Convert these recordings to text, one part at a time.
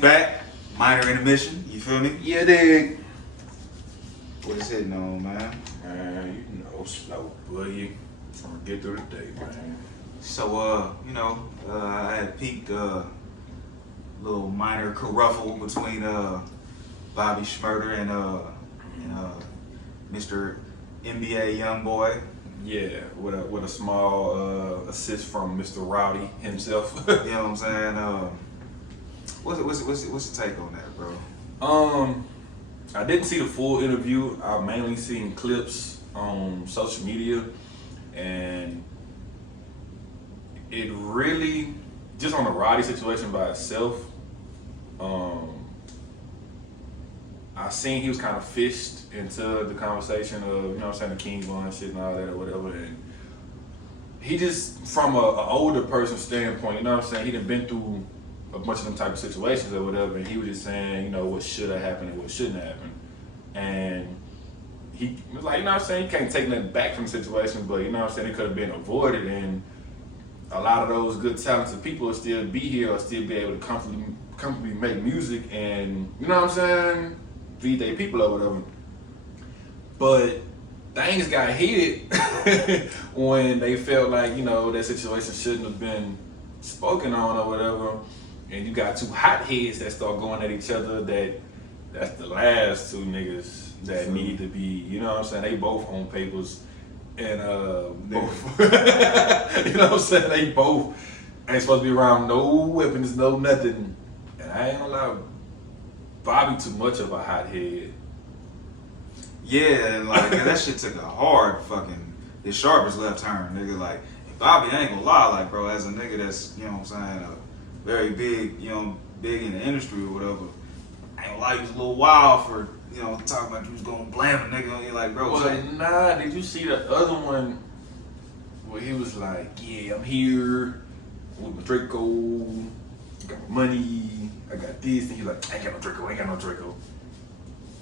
back. Minor intermission, you feel me? Yeah, dig. What is hitting on, man? Man, you know, slow, buddy. Trying to get through the day, man. So, I had peeped a little minor kerfuffle between Bobby Shmurda and Mr. NBA Youngboy. Yeah, with a small assist from Mr. Rowdy himself. You know what I'm saying? What's the take on that, bro? I didn't see the full interview. I mainly seen clips on social media, and it really, just on the Roddy situation by itself, I seen he was kind of fished into the conversation of, you know what I'm saying, the King Von shit and all that or whatever, and he just, from a older person's standpoint, you know what I'm saying, he done been through a bunch of them type of situations or whatever, and he was just saying, you know, what should have happened and what shouldn't happen. And he was like, you know what I'm saying, you can't take nothing back from the situation, but you know what I'm saying, it could have been avoided, and a lot of those good talented people will still be here or still be able to comfortably make music and, you know what I'm saying, feed their people or whatever. But things got heated when they felt like, you know, that situation shouldn't have been spoken on or whatever. And you got two hotheads that start going at each other. That's the last two niggas that need to be, you know what I'm saying? They both own papers, and both, you know what I'm saying? They both ain't supposed to be around no weapons, no nothing. And I ain't gonna lie, Bobby too much of a hothead. Yeah, and like that shit took a hard fucking, the sharpest left turn, nigga. Like Bobby, I ain't gonna lie, like bro, as a nigga that's, you know what I'm saying, very big, you know, big in the industry or whatever. I ain't gonna lie, he was a little wild for, you know, talking about you was gonna blame a nigga on you, like, bro. Well, nah, did you see the other one where he was like, yeah, I'm here with my Draco, I got my money, I got this, and he's like, I ain't got no Draco, I ain't got no Draco.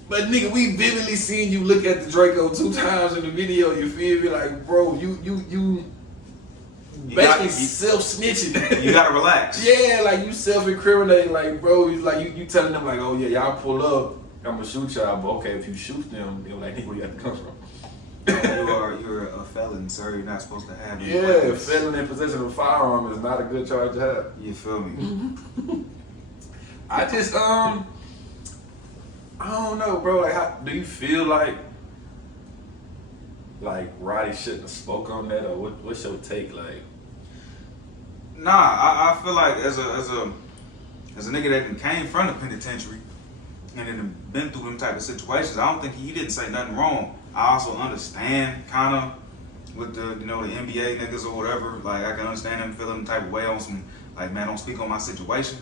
But nigga, we vividly seen you look at the Draco 2 times in the video, you feel me? Like, bro, you basically self-snitching. You gotta relax. Yeah, like you self-incriminating, like bro, he's like you telling them like, oh yeah, y'all pull up, I'm gonna shoot y'all, but okay, if you shoot them, they're like, nigga, where you have to come from? You're a felon, sir. You're not supposed to have any Yeah, weapons. felon in possession of a firearm is not a good charge to have. You feel me? I just I don't know, bro. Like, how do you feel like Roddy shouldn't have spoke on that, or what's your take? Like, Nah, I feel like as a nigga that came from the penitentiary and then been through them type of situations, I don't think he didn't say nothing wrong. I also understand kind of with the, you know, the NBA niggas or whatever. Like I can understand them feeling the type of way on some, like, man, don't speak on my situation.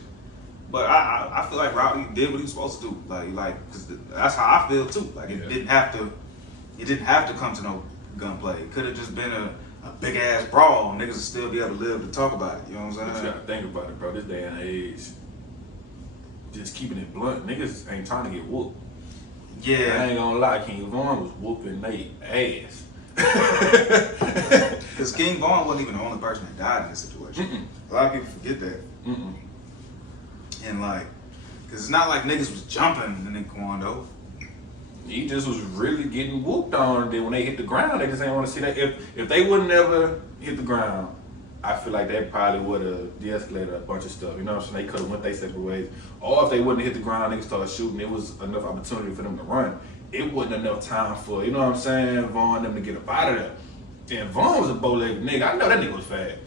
But I feel like Roddy did what he was supposed to do. Like, cause that's how I feel too. Like it didn't have to come to no gunplay. It could have just been a big ass brawl. Niggas would still be able to live to talk about it. You know what I'm saying? you gotta think about it, bro. This day and age, just keeping it blunt, niggas ain't trying to get whooped. Yeah. I ain't gonna lie, King Von was whooping they ass. Because King Von wasn't even the only person that died in this situation. A lot of people forget that. And like, because it's not like niggas was jumping in the Kwando. He just was really getting whooped on, and then when they hit the ground, they just ain't want to see that. If they would never hit the ground, I feel like they probably would have de-escalated a bunch of stuff. You know what I'm saying? They could have went their separate ways. Or if they wouldn't have hit the ground, they started shooting, it was enough opportunity for them to run. It wasn't enough time for, you know what I'm saying, Vaughn them to get up out of there. And Vaughn was a bow-legged nigga. I know that nigga was fast.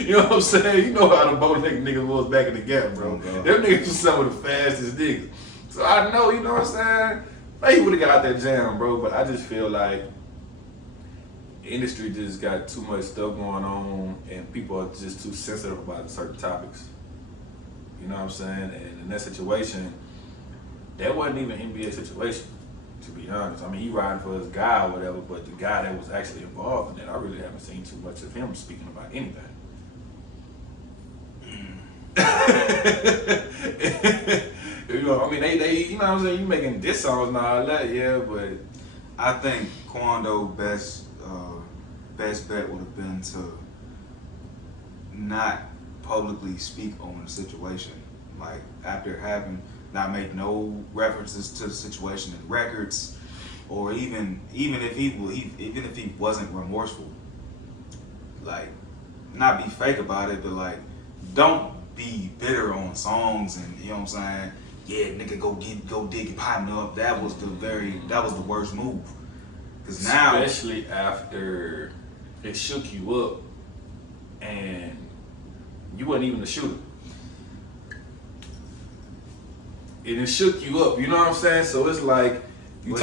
You know what I'm saying? You know how the bow-legged niggas was back in the gap, bro. Oh, them niggas was some of the fastest niggas. So I know, you know what I'm saying? Like, he would have got out that jam, bro. But I just feel like the industry just got too much stuff going on, and people are just too sensitive about certain topics. You know what I'm saying? And in that situation, that wasn't even an NBA situation, to be honest. I mean, he riding for his guy or whatever, but the guy that was actually involved in it, I really haven't seen too much of him speaking about anything. You know, I mean, they, you know what I'm saying? You making diss songs and all that, yeah, but I think Kwando best bet would have been to not publicly speak on the situation. Like after having not made no references to the situation in records, or even if he wasn't remorseful, like not be fake about it, but like don't be bitter on songs and you know what I'm saying. Yeah, nigga, go dig your partner up. That was the worst move. Cause now, especially after it shook you up, and you wasn't even the shooter. And it shook you up, you know what I'm saying? So it's like what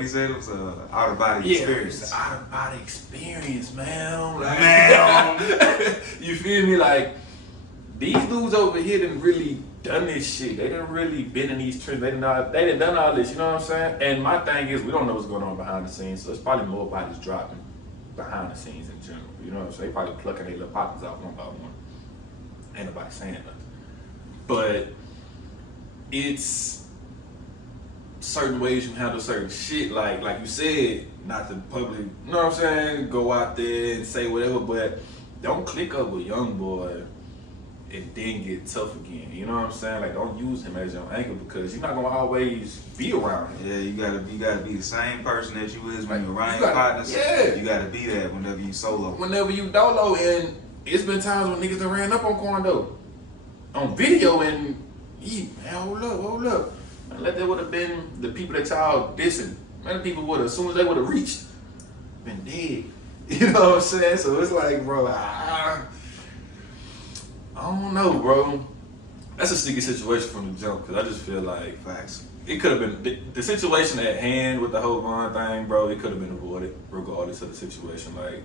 he said it was a out of body experience. It's an out of body experience, man. Like, you feel me? Like these dudes over here didn't really done this shit. They didn't really been in these trends. They didn't done all this, you know what I'm saying? And my thing is, we don't know what's going on behind the scenes, so it's probably more bodies dropping behind the scenes in general. You know what I'm saying? They probably plucking their little pockets out one by one. Ain't nobody saying nothing. But it's certain ways you handle certain shit, like you said, not to public, you know what I'm saying, go out there and say whatever, but don't click up with Youngboy and then get tough again. You know what I'm saying? Like, don't use him as your anchor because you're not gonna always be around him. Yeah, you gotta be the same person that you is when you're around your partners. Yeah. You gotta be that whenever you solo. Whenever you dolo, and it's been times when niggas done ran up on Quando on video and man, hold up. Man, let that would have been the people that y'all dissing. Man, the people would have, as soon as they would have reached, been dead. You know what I'm saying? So it's like, bro, I don't know, bro. That's a sticky situation from the jump because I just feel like Facts. it could have been the situation at hand with the whole Vaughn thing, bro. It could have been avoided regardless of the situation. Like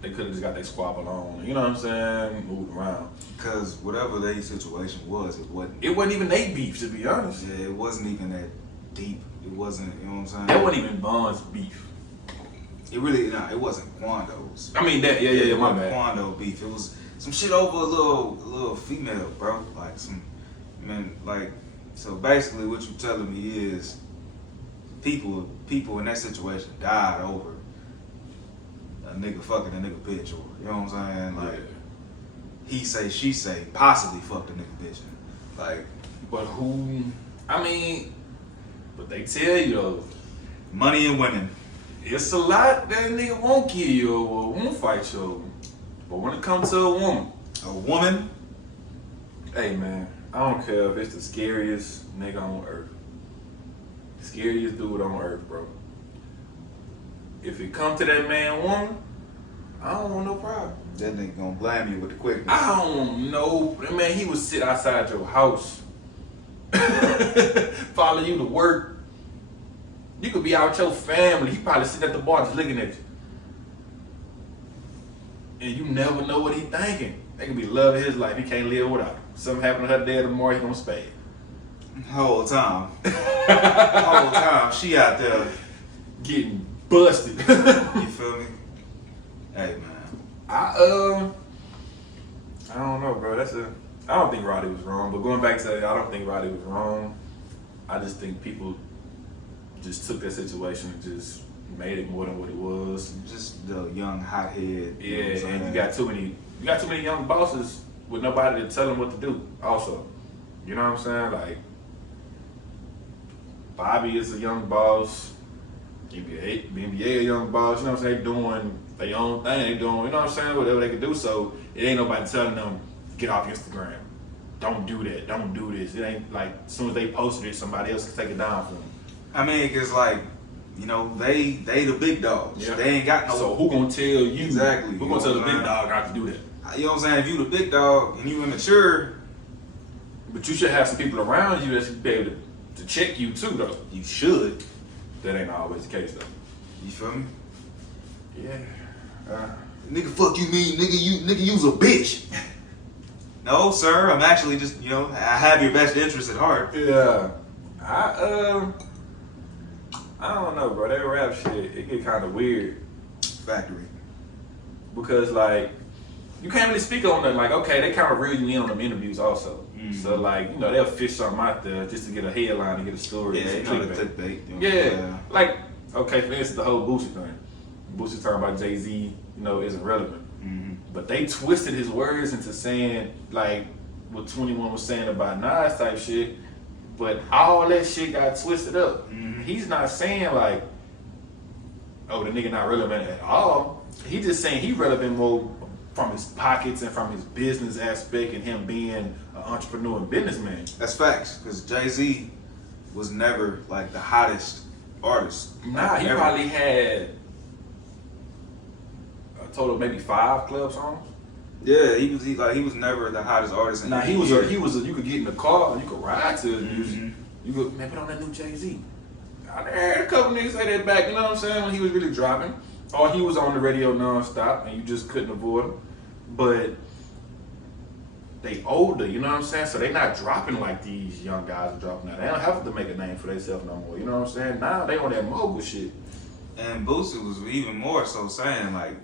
they could have just got their squabble on, you know what I'm saying? Moved around. Cause whatever their situation was, it wasn't even they beef, to be honest. Yeah, it wasn't even that deep. It wasn't, you know what I'm saying? That wasn't even Vaughn's beef. It really, it wasn't Quando's. I mean that, yeah, my bad. Quando beef. It was some shit over a little female, bro. Like some, like, so basically what you telling me is people in that situation died over a nigga fucking a nigga bitch, or you know what I'm saying? Like, he say, she say, possibly fucked a nigga bitch. Like, but who? I mean, but they tell you though, money and women. It's a lot that nigga won't kill you or won't fight you over. But when it comes to a woman, hey man, I don't care if it's the scariest nigga on earth, scariest dude on earth, bro. If it come to that man, woman, I don't want no problem. That nigga gonna blame you with the quickness. I don't know, man. He would sit outside your house, follow you to work. You could be out with your family. He probably sit at the bar just looking at you. And you never know what he thinking. They could be loving his life. He can't live without her. Something happened to her day or tomorrow, he gonna spade. Whole time. Whole time. She out there getting busted. You feel me? Hey man. I don't know, bro. I don't think Roddy was wrong. But going back to that, I don't think Roddy was wrong. I just think people just took that situation and just made it more than what it was. Just the young hothead. Yeah, and you got too many young bosses with nobody to tell them what to do. Also, you know what I'm saying? Like Bobby is a young boss. NBA a young boss. You know what I'm saying? They doing their own thing. They doing, you know what I'm saying? Whatever they can do. So it ain't nobody telling them get off Instagram. Don't do that. Don't do this. It ain't like as soon as they posted it, somebody else can take it down for them. I mean, cause like, you know, they the big dogs. Yeah. They ain't got no. So who gonna tell you? Exactly. Who gonna tell the big dog not to do that? You know what I'm saying? If you the big dog and you immature, but you should have some people around you that should be able to check you too, though. you should. That ain't always the case, though. You feel me? Yeah. Nigga, fuck you mean, nigga, you's a bitch. No, sir. I'm actually just, you know, I have your best interest at heart. Yeah. I don't know, bro. That rap shit, it get kind of weird. Factory. Because, like, you can't really speak on that. Like, okay, they kind of reel you in on them interviews also. Mm-hmm. So, like, you know, they'll fish something out there just to get a headline and get a story. Yeah, you know, the clickbait. You know, Yeah. Like, okay, for instance, the whole Boosie thing. Boosie talking about Jay-Z, you know, isn't relevant. Mm-hmm. But they twisted his words into saying, like, what 21 was saying about Nas type shit, but all that shit got twisted up. Mm-hmm. He's not saying like, oh, the nigga not relevant at all. He just saying he relevant more from his pockets and from his business aspect and him being an entrepreneur and businessman. That's facts, because Jay-Z was never like the hottest artist. Nah, he Never. probably had a total of maybe 5 club songs. Yeah, he was never the hottest artist. In Nah, the he was year. you could get in the car and you could ride to his Mm-hmm. music. You could, man, put on that new Jay-Z. I heard a couple niggas say that back, you know what I'm saying, when he was really dropping. Or he was on the radio nonstop and you just couldn't avoid him. But they older, you know what I'm saying? So they not dropping like these young guys are dropping now. They don't have to make a name for themselves no more, you know what I'm saying? Now they on that mogul shit. And Boosie was even more so saying like,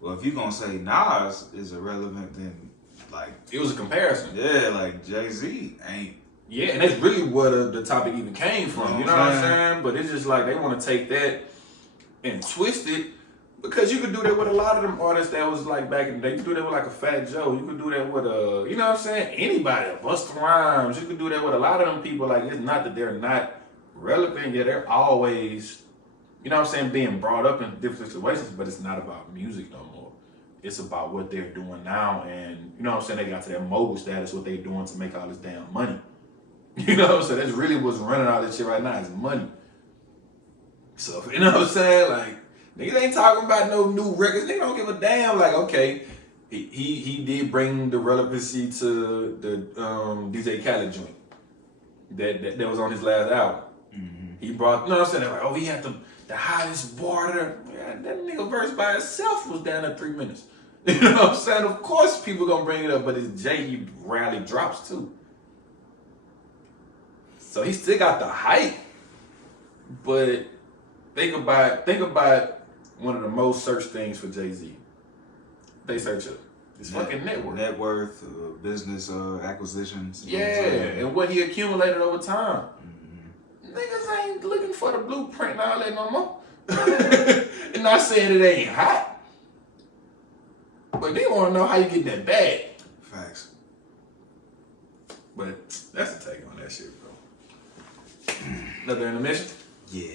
well, if you gonna say Nas is irrelevant, then like, It was a comparison. yeah, like Jay-Z ain't. Yeah, and that's really where the topic even came from. You know what I'm saying? But it's just like they want to take that and twist it, because you could do that with a lot of them artists that was like back in the day. You could do that with like a Fat Joe. You could do that with you know what I'm saying? Anybody, Busta Rhymes. You could do that with a lot of them people. Like, it's not that they're not relevant. Yeah, they're always, you know what I'm saying, being brought up in different situations, but it's not about music no more. It's about what they're doing now, and you know what I'm saying, they got to that mogul status, what they're doing to make all this damn money. You know what I'm saying? That's really what's running all this shit right now, is money. So, you know what I'm saying? Like, niggas ain't talking about no new records. Niggas don't give a damn. Like, okay, he did bring the relevancy to the DJ Khaled joint that was on his last album. Mm-hmm. He brought, you know what I'm saying? They're like, oh, he had the hottest border. Yeah, that nigga verse by itself was down at 3 minutes. You know what I'm saying? Of course people gonna bring it up, but it's Jay, he rarely drops too. So he still got the hype, but think about one of the most searched things for Jay-Z. They search it. His fucking net worth. Net worth, business acquisitions. Yeah, and what he accumulated over time. Mm-hmm. Niggas ain't looking for the blueprint and all that no more. And not saying it ain't hot, but they want to know how you get that bag. Facts. But that's the take on that shit, bro. Another intermission? Yeah.